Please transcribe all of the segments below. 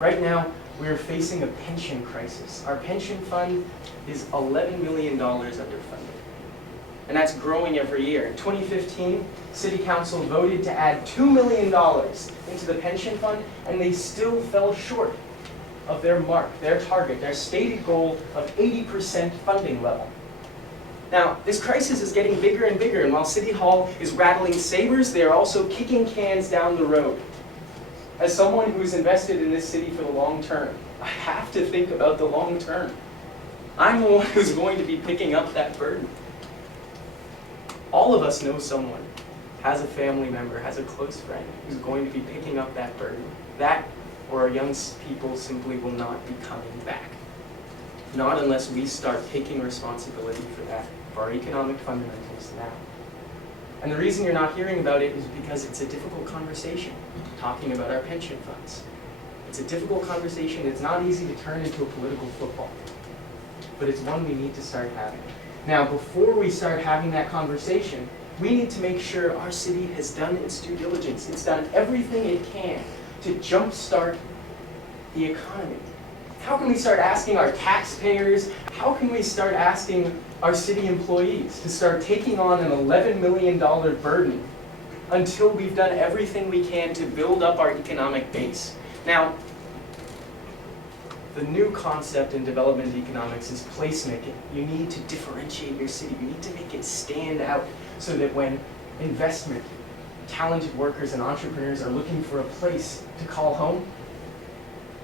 Right now, we're facing a pension crisis. Our pension fund is $11 million underfunded. And that's growing every year. In 2015, City Council voted to add $2 million into the pension fund, and they still fell short of their mark, their target, their stated goal of 80% funding level. Now, this crisis is getting bigger and bigger, and while City Hall is rattling sabers, they are also kicking cans down the road. As someone who's invested in this city for the long term, I have to think about the long term. I'm the one who's going to be picking up that burden. All of us know someone, has a family member, has a close friend who's going to be picking up that burden. That, or our young people simply will not be coming back. Not unless we start taking responsibility for that, for our economic fundamentals now. And the reason you're not hearing about it is because it's a difficult conversation, talking about our pension funds. It's a difficult conversation. It's not easy to turn into a political football, but it's one we need to start having. Now, before we start having that conversation, we need to make sure our city has done its due diligence. It's done everything it can to jumpstart the economy. How can we start asking our taxpayers, how can we start asking our city employees to start taking on an $11 million burden until we've done everything we can to build up our economic base? Now, the new concept in development economics is placemaking. You need to differentiate your city. You need to make it stand out so that when investment, talented workers and entrepreneurs are looking for a place to call home,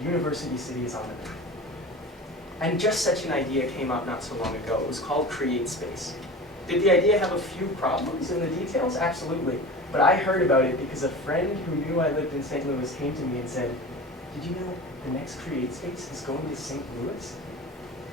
University City is on the map. And just such an idea came up not so long ago. It was called Create Space. Did the idea have a few problems in the details? Absolutely. But I heard about it because a friend who knew I lived in St. Louis came to me and said, "Did you know the next Create Space is going to St. Louis?"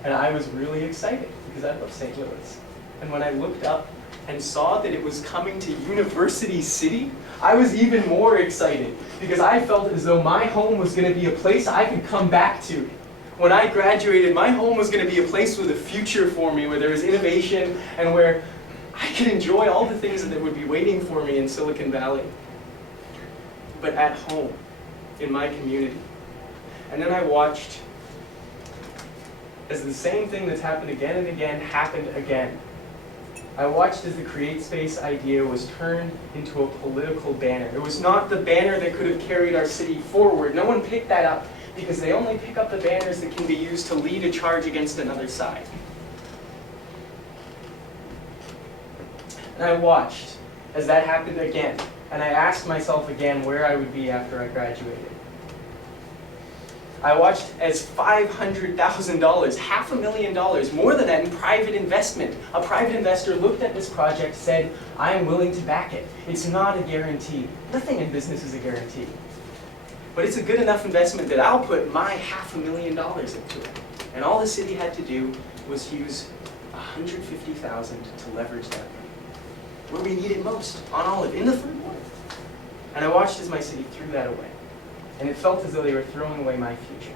And I was really excited because I love St. Louis. And when I looked up and saw that it was coming to University City, I was even more excited because I felt as though my home was going to be a place I could come back to. When I graduated, my home was going to be a place with a future for me, where there was innovation and where I could enjoy all the things that would be waiting for me in Silicon Valley. But at home, in my community. And then I watched as the same thing that's happened again and again happened again. I watched as the Create Space idea was turned into a political banner. It was not the banner that could have carried our city forward. No one picked that up because they only pick up the banners that can be used to lead a charge against another side. And I watched as that happened again. And I asked myself again where I would be after I graduated. I watched as $500,000, $500,000, more than that in private investment. A private investor looked at this project, said, "I am willing to back it." It's not a guarantee. Nothing in business is a guarantee. But it's a good enough investment that I'll put my $500,000 into it. And all the city had to do was use $150,000 to leverage that money. Where we need it most, on Olive, in the third ward. And I watched as my city threw that away. And it felt as though they were throwing away my future.